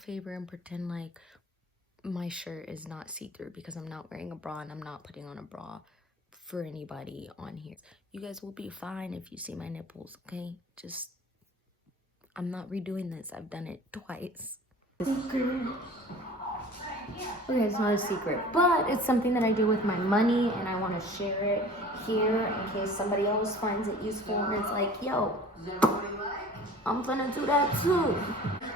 favor and pretend like my shirt is not see-through because I'm not wearing a bra and I'm not putting on a bra for anybody on here. You guys will be fine if you see my nipples, okay? Just, I'm not redoing this. I've done it twice. Secret. Okay, it's not a secret, but it's something that I do with my money, and I want to share it here in case somebody else finds it useful and it's like, yo, I'm gonna do that too.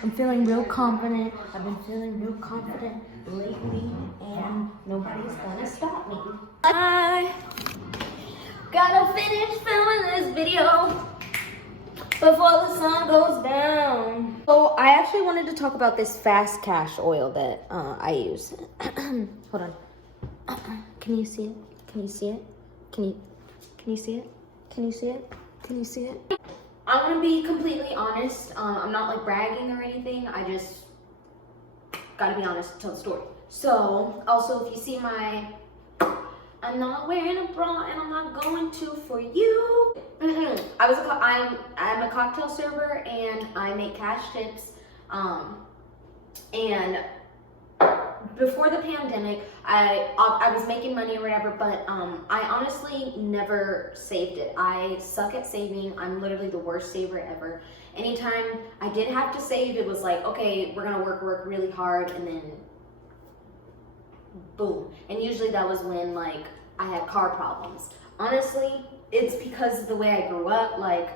I'm feeling real confident. I've been feeling real confident lately, and nobody's gonna stop me. I gotta finish filming this video before the sun goes down. So I actually wanted to talk about this fast cash oil that I use. Hold on. Can you see it? Can you see it? Can you see it? Can you see it? Can you see it? I want to be completely honest. I'm not like bragging or anything. I just gotta be honest and tell the story. So also, if you see I'm not wearing a bra and I'm not going to for you. I'm a cocktail server and I make cash tips. And before the pandemic, I was making money or whatever, but I honestly never saved it. I suck at saving. I'm literally the worst saver ever. Anytime I did have to save, it was like, okay, we're gonna work really hard, and then boom. And usually that was when like I had car problems. Honestly, it's because of the way I grew up, like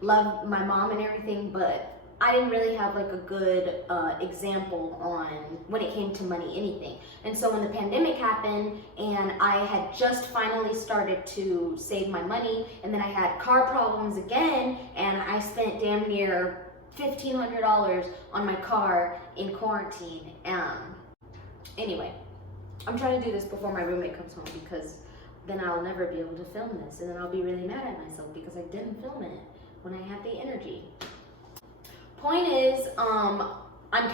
love my mom and everything, but I didn't really have like a good example on when it came to money, anything. And so when the pandemic happened and I had just finally started to save my money, and then I had car problems again, and I spent damn near $1,500 on my car in quarantine. Anyway, I'm trying to do this before my roommate comes home, because then I'll never be able to film this, and then I'll be really mad at myself because I didn't film it when I had the energy. Point is, I'm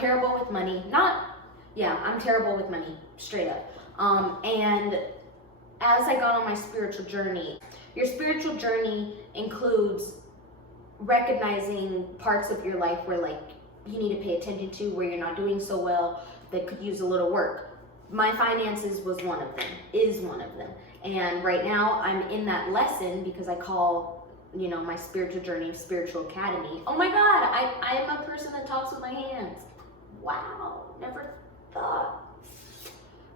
terrible with money. I'm terrible with money, straight up. And as I got on my spiritual journey, your spiritual journey includes recognizing parts of your life where like you need to pay attention to, where you're not doing so well, that could use a little work. My finances was one of them, is one of them. And right now I'm in that lesson because I call, my spiritual journey, Spiritual Academy. Oh my God, I am a person that talks with my hands. Wow, never thought.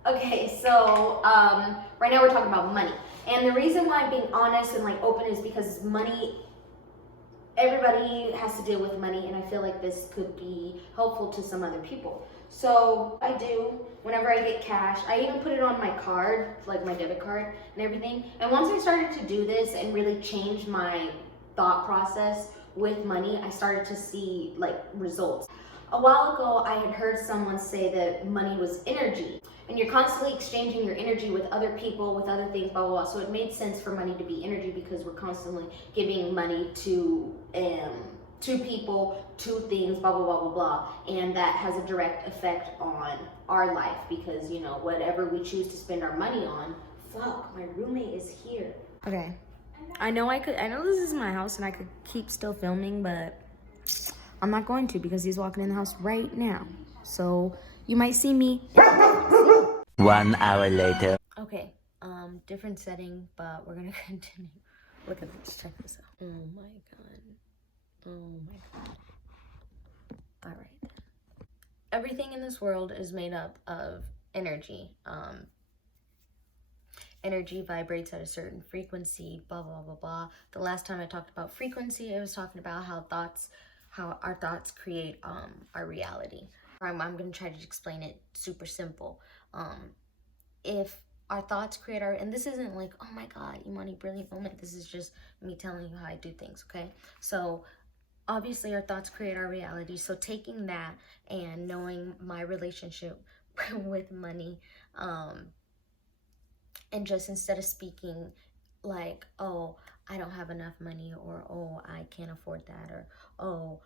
Okay, so right now we're talking about money. And the reason why I'm being honest and like open is because money, everybody has to deal with money, and I feel like this could be helpful to some other people. So I do, whenever I get cash, I even put it on my card, like my debit card and everything. And once I started to do this and really change my thought process with money, I started to see like results. A while ago, I had heard someone say that money was energy, and you're constantly exchanging your energy with other people, with other things, blah, blah, blah. So it made sense for money to be energy, because we're constantly giving money to people, to things, blah, blah, blah, blah, blah. And that has a direct effect on our life, because, whatever we choose to spend our money on, fuck, my roommate is here. Okay, I know this is my house and I could keep still filming, but I'm not going to, because he's walking in the house right now. So you might see me. 1 hour later. Okay, different setting, but we're gonna continue. Look at this, check this out. Oh my God. Oh my God. All right. Everything in this world is made up of energy. Energy vibrates at a certain frequency, blah, blah, blah, blah. The last time I talked about frequency, I was talking about how our thoughts create our reality. I'm going to try to explain it super simple. If our thoughts create and this isn't like, oh my God, Yemane, brilliant moment. This is just me telling you how I do things, okay? So obviously our thoughts create our reality. So taking that and knowing my relationship with money, and just instead of speaking like, oh, I don't have enough money, or oh, I can't afford that, or oh,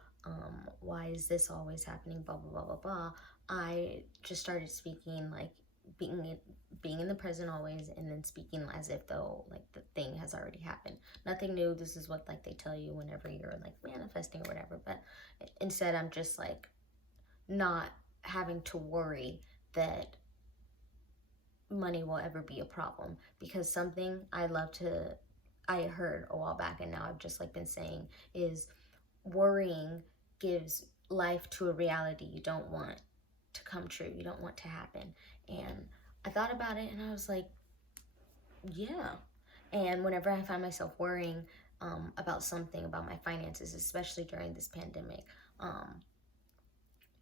why is this always happening, blah, blah, blah, blah, blah. I just started speaking like being in the present always, and then speaking as if though like the thing has already happened. Nothing new. This is what like they tell you whenever you're like manifesting or whatever. But instead I'm just like not having to worry that money will ever be a problem, because something I heard a while back, and now I've just like been saying, is worrying gives life to a reality you don't want to come true, you don't want to happen. And I thought about it and I was like, yeah. And whenever I find myself worrying about something, about my finances, especially during this pandemic,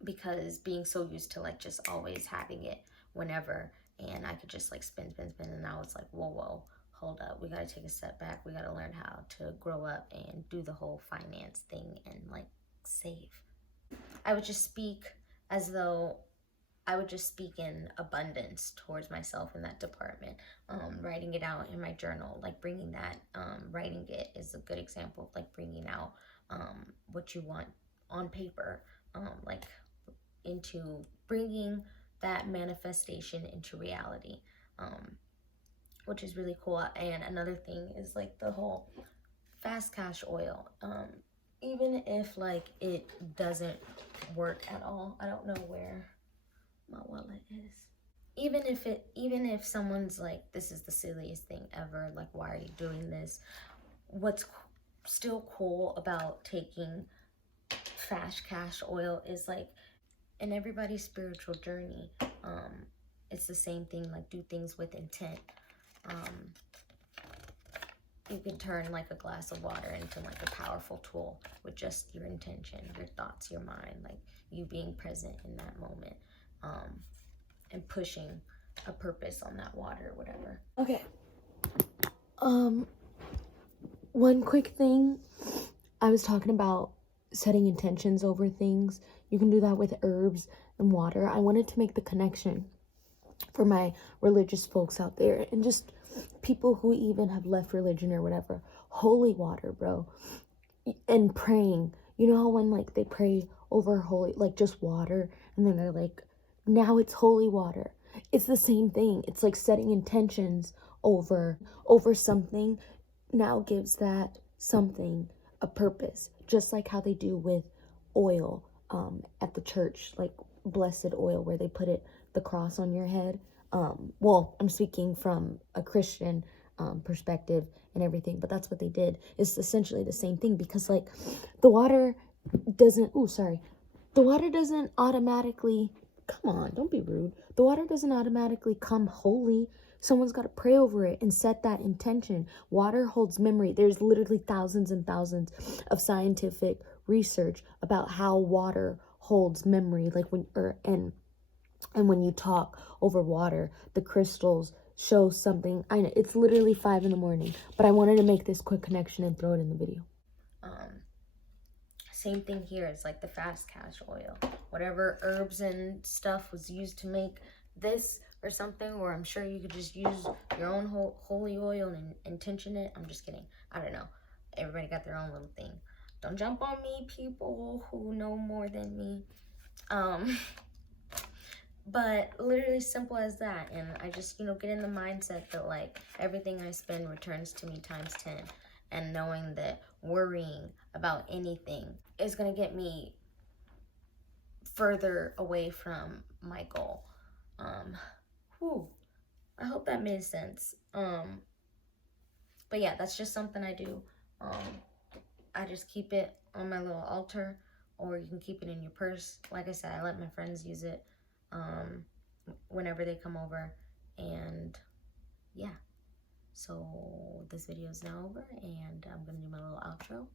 because being so used to like just always having it whenever, and I could just like spend, and now it's like, whoa, hold up, we gotta take a step back, we gotta learn how to grow up and do the whole finance thing and like save. I would just speak as though I would just speak in abundance towards myself in that department. Writing it out in my journal, like bringing that, writing it is a good example of like bringing out what you want on paper, like into bringing that manifestation into reality, which is really cool. And another thing is like the whole fast cash oil. Even if like it doesn't work at all, I don't know where my wallet is. Even if someone's like, this is the silliest thing ever, like, why are you doing this? What's still cool about taking fast cash oil is like, in everybody's spiritual journey, it's the same thing, like do things with intent. You can turn like a glass of water into like a powerful tool with just your intention, your thoughts, your mind, like you being present in that moment, and pushing a purpose on that water or whatever. Okay. One quick thing, I was talking about setting intentions over things. You can do that with herbs and water. I wanted to make the connection for my religious folks out there and just people who even have left religion or whatever. Holy water, bro. And praying. You know how when like they pray over holy, like just water, and then they're like, now it's holy water. It's the same thing. It's like setting intentions over something now gives that something a purpose, just like how they do with oil at the church, like blessed oil where they put the cross on your head. Well, I'm speaking from a Christian perspective and everything, but that's what they did. It's essentially the same thing, because like the water doesn't automatically, come on, don't be rude. The water doesn't automatically come holy. Someone's got to pray over it and set that intention. Water holds memory. There's literally thousands and thousands of scientific research about how water holds memory. Like and when you talk over water, the crystals show something. I know it's literally 5 a.m, but I wanted to make this quick connection and throw it in the video. Same thing here. It's like the fast cash oil. Whatever herbs and stuff was used to make this or something, or I'm sure you could just use your own holy oil and intention it. I'm just kidding. I don't know. Everybody got their own little thing. Don't jump on me, people who know more than me. But literally simple as that. And I just, get in the mindset that like everything I spend returns to me times 10. And knowing that worrying about anything is going to get me further away from my goal. I hope that made sense. But yeah, that's just something I do. I just keep it on my little altar, or you can keep it in your purse. Like I said, I let my friends use it whenever they come over. And yeah. So this video is now over, and I'm going to do my little outro.